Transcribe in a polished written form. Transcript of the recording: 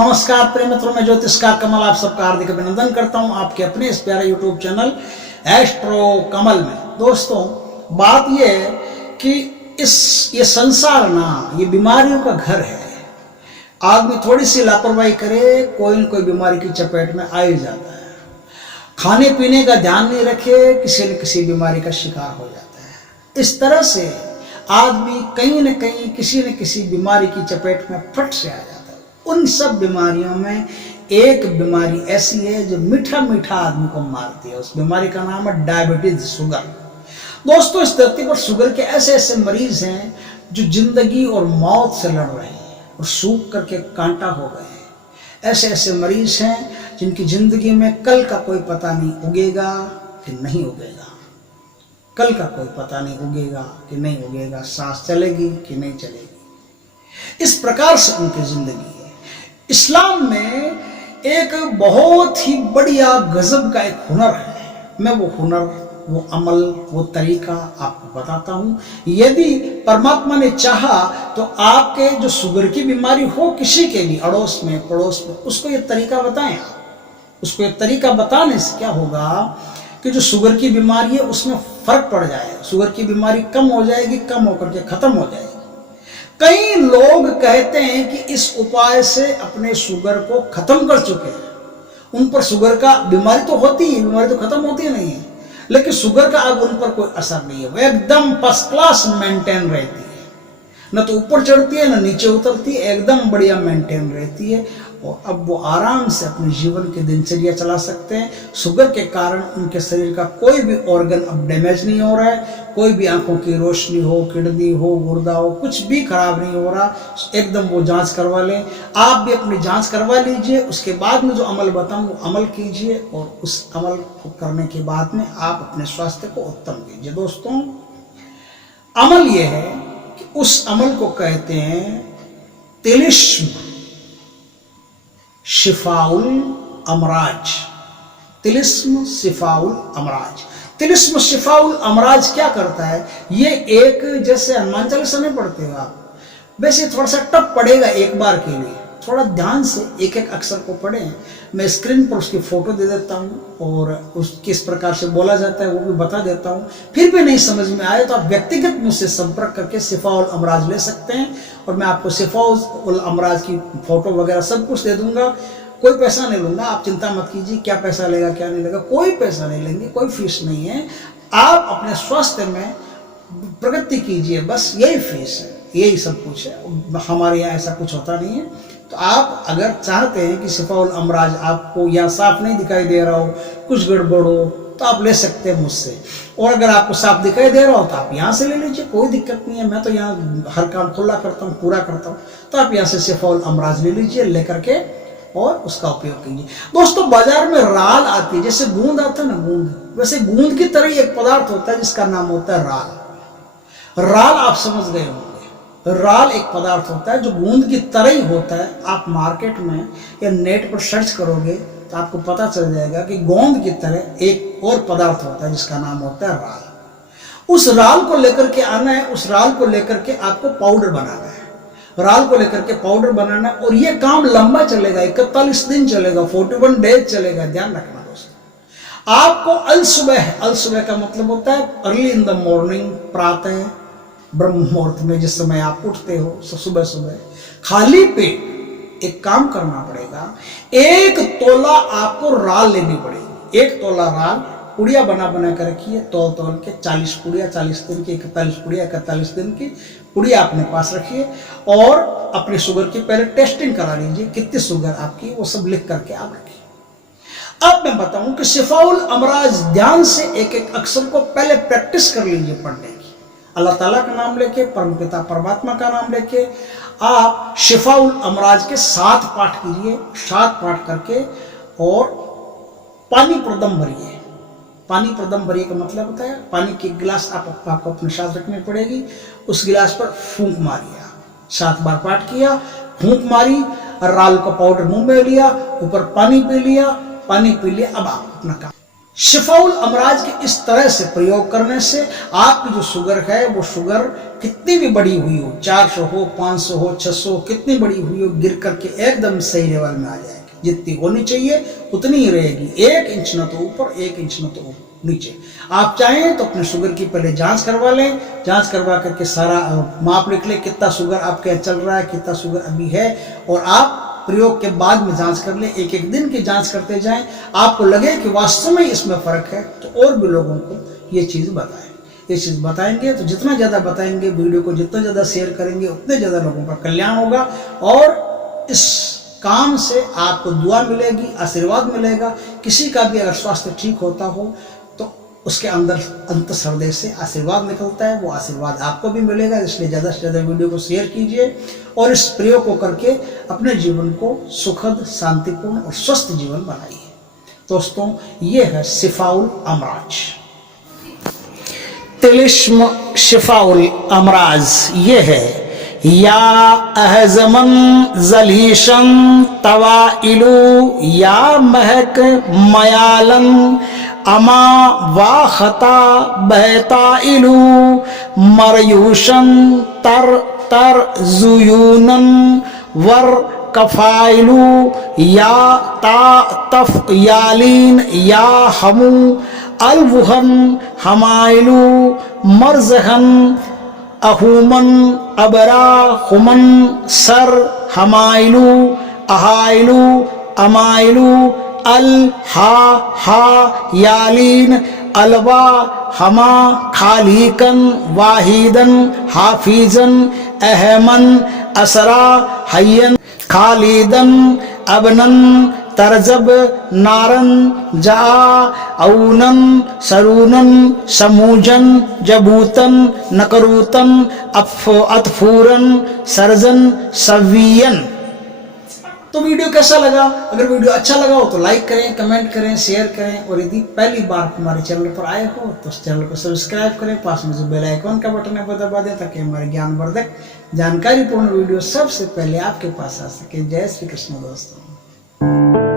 नमस्कार प्रिय मित्रों, मैं ज्योतिषकार कमल आप सबका हार्दिक अभिनंदन करता हूं आपके अपने इस प्यारे यूट्यूब चैनल एस्ट्रो कमल में। दोस्तों, बात यह है कि ये संसार ना, ये बीमारियों का घर है। आदमी थोड़ी सी लापरवाही करे, कोई न कोई बीमारी की चपेट में आ ही जाता है। खाने पीने का ध्यान नहीं रखे, किसी न किसी बीमारी का शिकार हो जाता है। इस तरह से आदमी कहीं न कहीं किसी न किसी बीमारी की चपेट में फट से आ जाता है। उन सब बीमारियों में एक बीमारी ऐसी है जो मीठा मीठा आदमी को मारती है। उस बीमारी का नाम है डायबिटीज, शुगर। दोस्तों, इस धरती पर शुगर के ऐसे ऐसे मरीज हैं जो जिंदगी और मौत से लड़ रहे हैं और सूख करके कांटा हो गए हैं। ऐसे ऐसे मरीज हैं जिनकी जिंदगी में कल का कोई पता नहीं उगेगा कि नहीं उगेगा, कल का कोई पता नहीं उगेगा कि नहीं उगेगा, सांस चलेगी कि नहीं चलेगी। इस प्रकार से उनकी जिंदगी है। इस्लाम में एक बहुत ही बढ़िया गजब का एक हुनर है। मैं वो हुनर, वो अमल, वो तरीका आपको बताता हूँ। यदि परमात्मा ने चाहा तो आपके जो शुगर की बीमारी हो, किसी के भी अड़ोस में पड़ोस में, उसको ये तरीका बताएं आप। उसको ये तरीका बताने से क्या होगा कि जो शुगर की बीमारी है उसमें फर्क पड़ जाएगा। शुगर की बीमारी कम हो जाएगी, कम होकर के खत्म हो जाएगी। कई लोग कहते हैं कि इस उपाय से अपने शुगर को खत्म कर चुके हैं। उन पर शुगर का बीमारी तो होती है, बीमारी तो खत्म होती नहीं है, लेकिन शुगर का अब उन पर कोई असर नहीं है। वो एकदम फर्स्ट क्लास मेंटेन रहती है, न तो ऊपर चढ़ती है न नीचे उतरती है, एकदम बढ़िया मेंटेन रहती है। और अब वो आराम से अपने जीवन की दिनचर्या चला सकते हैं। शुगर के कारण उनके शरीर का कोई भी ऑर्गन अब डैमेज नहीं हो रहा है। कोई भी आंखों की रोशनी हो, किडनी हो, गुर्दा हो, कुछ भी खराब नहीं हो रहा। एकदम वो जांच करवा लें। आप भी अपनी जांच करवा लीजिए। उसके बाद में जो अमल बताऊं वो अमल कीजिए, और उस अमल को करने के बाद में आप अपने स्वास्थ्य को उत्तम कीजिए। दोस्तों, अमल ये है कि उस अमल को कहते हैं तिलिस्म शिफाउल अमराज। तिलिस्म शिफाउल अमराज। तिलिस्म शिफाउल अमराज क्या करता है? ये एक, जैसे हनुमान चालीसा नहीं पढ़ते हो आप, वैसे थोड़ा सा टफ पड़ेगा एक बार के लिए। थोड़ा ध्यान से एक एक अक्षर को पढ़ें। मैं स्क्रीन पर उसकी फोटो दे देता हूँ और उस किस प्रकार से बोला जाता है वो भी बता देता हूँ। फिर भी नहीं समझ में आए तो आप व्यक्तिगत मुझसे संपर्क करके शिफाउल अमराज ले सकते हैं, और मैं आपको शिफाउल अमराज की फोटो वगैरह सब कुछ दे दूंगा। कोई पैसा नहीं लूंगा, आप चिंता मत कीजिए। क्या पैसा लेगा क्या नहीं लेगा, कोई पैसा नहीं लेंगे, कोई फीस नहीं है। आप अपने स्वास्थ्य में प्रगति कीजिए, बस यही फीस है, यही सब कुछ है। हमारे यहाँ ऐसा कुछ होता नहीं है। तो आप अगर चाहते हैं कि शिफाउल अमराज आपको यहाँ साफ नहीं दिखाई दे रहा हो, कुछ गड़बड़ हो, तो आप ले सकते हैं मुझसे। और अगर आपको साफ दिखाई दे रहा हो तो आप यहाँ से ले लीजिए, कोई दिक्कत नहीं है। मैं तो यहाँ हर काम खुला करता हूँ, पूरा करता हूँ। तो आप यहाँ से शिफाउल अमराज ले लीजिए, लेकर के और उसका उपयोग कीजिए। दोस्तों, बाजार में राल आती है, जैसे गूंद आता है ना, गूंद, वैसे गूंद की तरह एक पदार्थ होता है जिसका नाम होता है राल। राल आप समझ गए होंगे। राल एक पदार्थ होता है जो गूंद की तरह ही होता है। आप मार्केट में या नेट पर सर्च करोगे तो आपको पता चल जाएगा कि गोंद की तरह एक और पदार्थ होता है जिसका नाम होता है राल। उस राल को लेकर के आना है, उस राल को लेकर के आपको पाउडर बनाना है। राल को लेकर के पाउडर बनाना, और ये काम लंबा चलेगा, 41 दिन चलेगा, 41 डेज चलेगा। ध्यान रखना दोस्तों। आपको अल सुबह का मतलब होता है अर्ली इन द मॉर्निंग, प्रातः ब्रह्म मुहूर्त में, जिस समय आप उठते हो सुबह सुबह, खाली पेट एक काम करना पड़ेगा। 1 तोला आपको राल लेनी पड़ेगी। 1 तोला राल पुड़िया बना बना कर रखिए, तोल तोल के 40 पुड़िया, 40 दिन की, 41 पुड़िया, 41 दिन की पुड़िया अपने पास रखिए। और अपने शुगर की पहले टेस्टिंग करा लीजिए, कितनी शुगर आपकी, वो सब लिख करके आप रखिए। अब मैं बताऊं कि शिफाउल अमराज, ध्यान से एक एक अक्षर को पहले प्रैक्टिस कर लीजिए पढ़ने की। अल्लाह ताला का नाम लेके, परमपिता परमात्मा का नाम लेके आप शिफाउल अमराज के 7 पाठ कीजिए। 7 पाठ करके और पानी प्रदम भरिए। पानी प्रदम भरिए का मतलब होता है पानी की गिलास आपको अपने साथ रखनी पड़ेगी। उस गिलास पर फूंक मारिए। 7 बार पाठ किया, फूंक मारी, राल का पाउडर मुंह में लिया, ऊपर पानी पी लिया, पानी पी लिया। अब आप अपना काम शिफाउल अमराज के इस तरह से प्रयोग करने से आपकी जो शुगर है वो शुगर कितनी भी बड़ी हुई हो, 400 हो, 500 हो, 600 कितनी बड़ी हुई हो, गिर करके एकदम सही लेवल में आ जाएगी। जितनी होनी चाहिए उतनी ही रहेगी, 1 इंच न तो ऊपर 1 इंच न तो नीचे। आप चाहें तो अपने शुगर की पहले जांच करवा लें, जांच करवा करके सारा माप लिख लें कितना शुगर आपके चल रहा है, कितना शुगर अभी है, और आप प्रयोग के बाद में जांच कर लें। एक एक दिन की जांच करते जाएं, आपको लगे कि वास्तव में इसमें फर्क है तो और भी लोगों को ये चीज़ बताएं। ये चीज़ बताएंगे तो जितना ज़्यादा बताएंगे, वीडियो को जितना ज़्यादा शेयर करेंगे, उतने ज़्यादा लोगों का कल्याण होगा और इस काम से आपको दुआ मिलेगी, आशीर्वाद मिलेगा। किसी का भी अगर स्वास्थ्य ठीक होता हो तो उसके अंदर अंतःहृदय से आशीर्वाद निकलता है, वो आशीर्वाद आपको भी मिलेगा। इसलिए ज़्यादा से ज़्यादा वीडियो को शेयर कीजिए और इस प्रयोग को करके अपने जीवन को सुखद, शांतिपूर्ण और स्वस्थ जीवन बनाइए। दोस्तों, ये है शिफाउल अमराज, तिलिस्म शिफाउल अमराज। ये है या अहजमन जलीशन तवाइलू या महक मयालन अमा वाखता बहताइलू मरयूशन तर तर जुयूनन वर कफाइलू या ता तफ यालीन या हमू अलवहन हमाइलू मरजहन अहूमन अबरा हुमन सर हमाइलू अहाइलू अमाइलू अल हा यालीन अलवा हमा खालीकन वाहिदन हाफिजन अहमन असरा हयन खालिदन अबनन तरजब नारन जा औनन सरूनन समूजन जबूतन नकरूतन अतफूरन सरजन सवियन। तो वीडियो कैसा लगा? अगर वीडियो अच्छा लगा हो तो लाइक करें, कमेंट करें, शेयर करें, और यदि पहली बार हमारे चैनल पर आए हो तो उस चैनल को सब्सक्राइब करें। पास में जो बेल आइकॉन का बटन है वो दबा दें ताकि हमारे ज्ञानवर्धक जानकारीपूर्ण वीडियो सबसे पहले आपके पास आ सके। जय श्री कृष्ण दोस्तों।